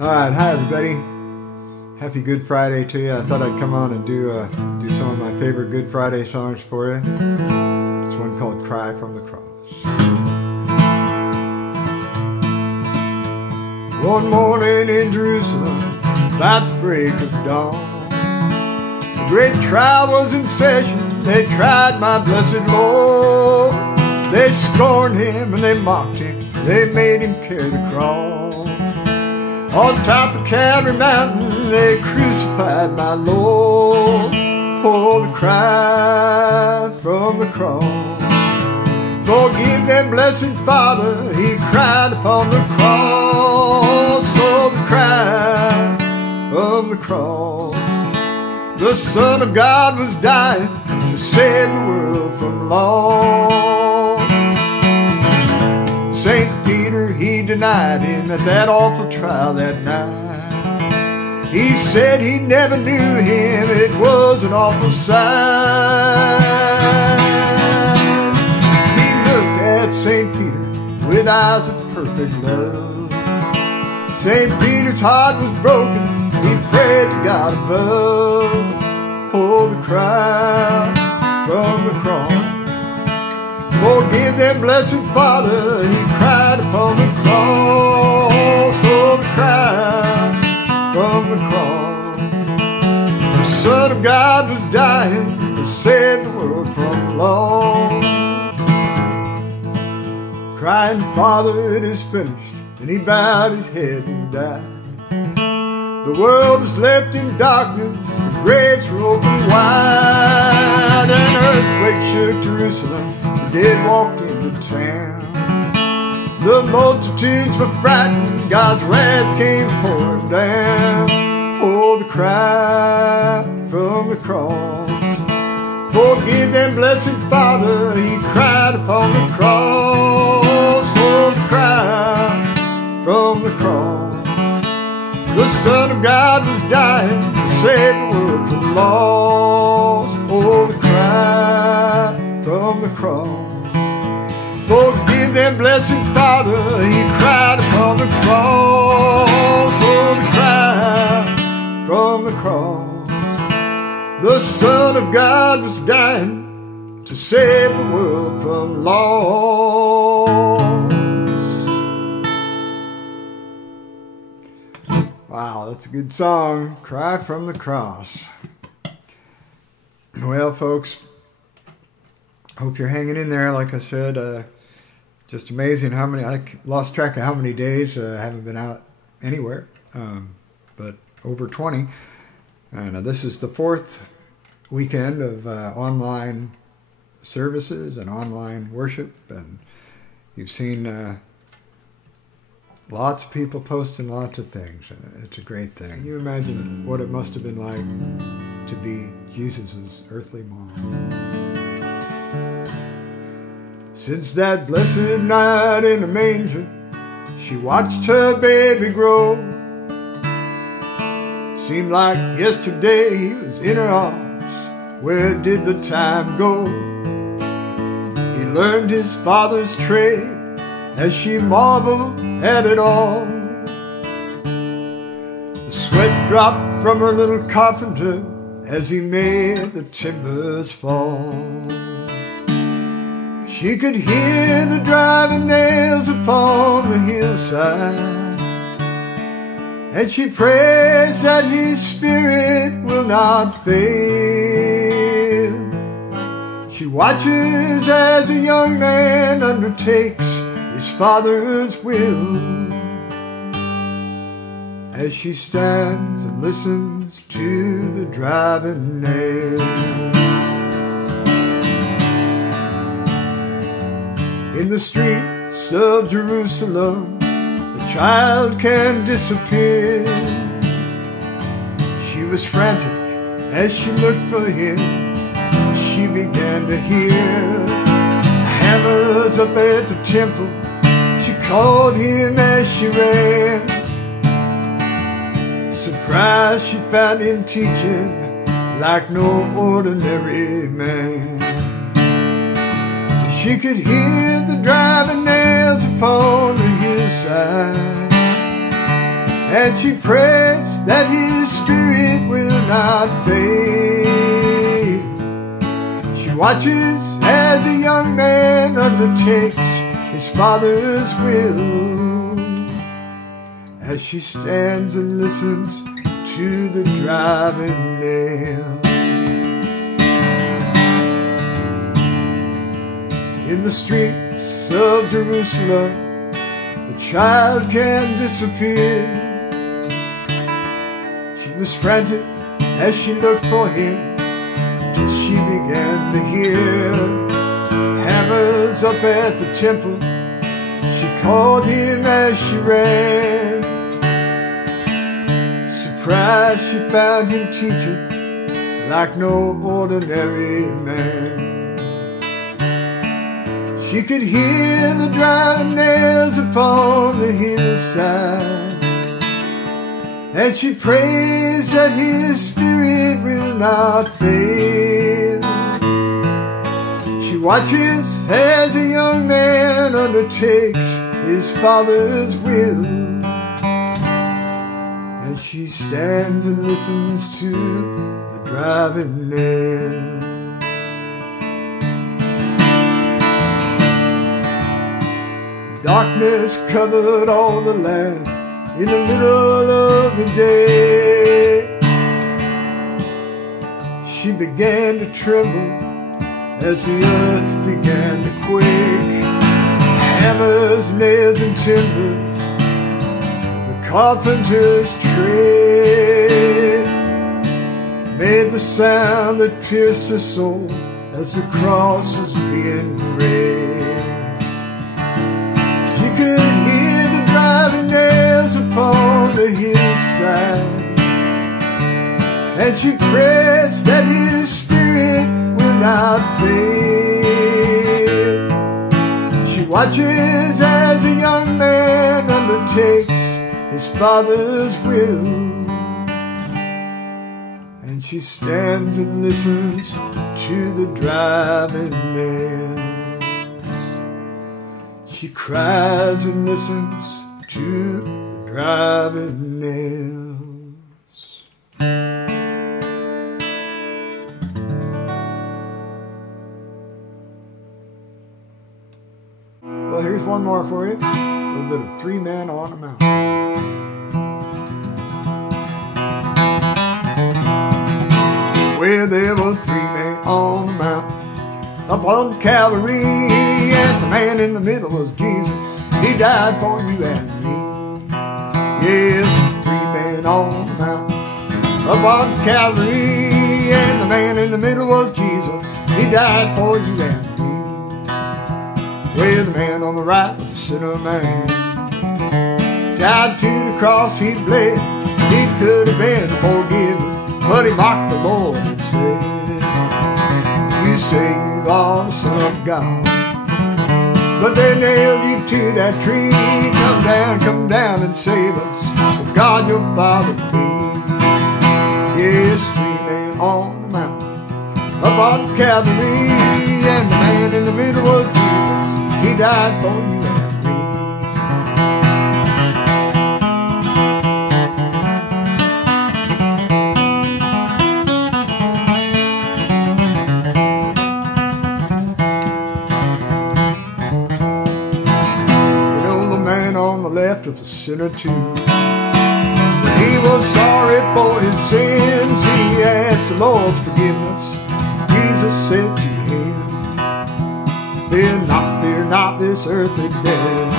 Alright, hi everybody. Happy Good Friday to you. I thought I'd come on and do some of my favorite Good Friday songs for you. It's one called Cry from the Cross. One morning in Jerusalem, about the break of dawn, the great trial was in session. They tried my blessed Lord. They scorned him and they mocked him. They made him carry the cross. On top of Calvary Mountain, they crucified my Lord. Oh, the cry from the cross. Forgive them, blessed Father, he cried upon the cross. Oh, the cry from the cross. The Son of God was dying to save the world from loss. St. Peter, he denied him at that awful trial that night. He said he never knew him, it was an awful sight. He looked at St. Peter with eyes of perfect love. St. Peter's heart was broken, he prayed to God above. Oh, the cry from the cross. Forgive them, blessed Father, he cried upon the cross. Oh, the cry from the cross. The Son of God was dying to save the world from loss. Crying, Father, it is finished, and he bowed his head and died. The world was left in darkness, the graves were open wide. An earthquake shook Jerusalem, the dead walked into town. The multitudes were frightened, God's wrath came pouring down. Oh, the cry from the cross. Forgive them, blessed Father, he cried upon the cross. Oh, the cry from the cross. The Son of God was dying to save the world from loss. Oh, the cry from the cross. Forgive them, blessed Father, he cried upon the cross. Oh, the cry from the cross. The Son of God was dying to save the world from loss. Wow, that's a good song, Cry from the Cross. Well, folks, hope you're hanging in there. Like I said, just amazing how many, I lost track of how many days I haven't been out anywhere, but over 20. And this is the 4th weekend of online services and online worship, and you've seen lots of people posting lots of things, and it's a great thing. Can you imagine what it must have been like to be Jesus' earthly mom? Since that blessed night in the manger, she watched her baby grow. Seemed like yesterday he was in her arms. Where did the time go? He learned his father's trade as she marveled at it all. The sweat dropped from her little carpenter as he made the timbers fall. She could hear the driving nails upon the hillside, and she prays that his spirit will not fail. She watches as a young man undertakes his father's will, as she stands and listens to the driving nails. In the streets of Jerusalem, the child can disappear. She was frantic as she looked for him. She began to hear hammers up at the temple. She called him as she ran. Surprised, she found him teaching like no ordinary man. She could hear the driving nails upon the hillside, and she prays that his spirit will not fade. She watches as a young man undertakes his father's will, as she stands and listens to the driving nails. In the streets of Jerusalem, a child can disappear. She was frantic as she looked for him, till she began to hear hammers up at the temple. She called him as she ran. Surprised, she found him teaching like no ordinary man. She could hear the driving nails upon the hillside, and she prays that his spirit will not fail. She watches as a young man undertakes his father's will, and she stands and listens to the driving nails. Darkness covered all the land in the middle of the day. She began to tremble as the earth began to quake. Hammers, nails, and timbers, the carpenter's trade, made the sound that pierced her soul as the cross was being raised. She could hear the driving nails upon the hillside, and she prays that his spirit will not fail. She watches as a young man undertakes his father's will, and she stands and listens to the driving nails. She cries and listens to the driving nails. Well, here's one more for you. A little bit of Three Men on a Mountain. Well, there were 3 men on the mountain up on Calvary, and the man in the middle was Jesus. He died for you and me. Yes, 3 men on the mountain up on Calvary, and the man in the middle was Jesus. He died for you and me. Well, the man on the right was a sinner man, tied to the cross he bled. He could have been forgiven, but he mocked the Lord instead. You say you are the Son of God, but they nailed you to that tree. Come down and save us, with God your Father be. Yes, 3 men on the mountain up on Calvary, and the man in the middle was Jesus. He died for you and me. Left was a sinner too. He was sorry for his sins. He asked the Lord's forgiveness. Jesus said to him, fear not this earthly death.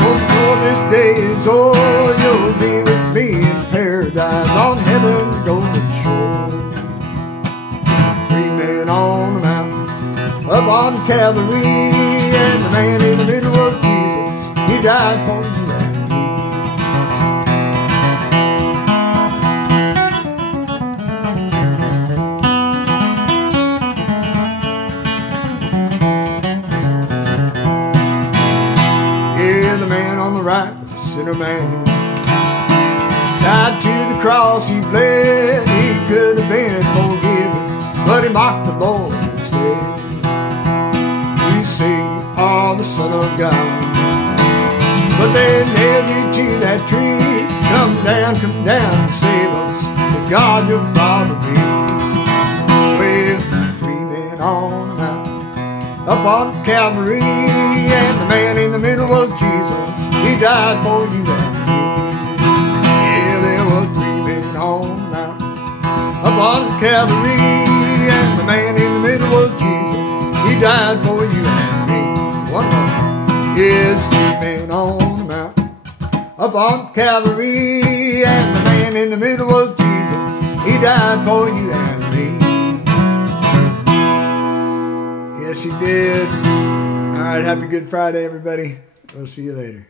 For this day is o'er, you'll be with me in paradise on heaven's golden shore. 3 men on the mountain up on Calvary, and the man in the middle was Jesus. He died for you and me. Yeah, the man on the right was a sinner man, tied to the cross he bled. He could have been forgiven, but he mocked the Lord instead. You say you are the Son of God, but they nailed you to that tree. Come down and save us. If God your Father be. Well, 3 men on a mountain up on Calvary, and the man in the middle was Jesus. He died for you and me. Yeah, there were 3 men on a mountain up on Calvary, and the man in the middle was Jesus. He died for you and me. One more. Yes, 3 men on the mountain up on Calvary, and the man in the middle was Jesus. He died for you and me. Yes, he did. All right, happy Good Friday, everybody. We'll see you later.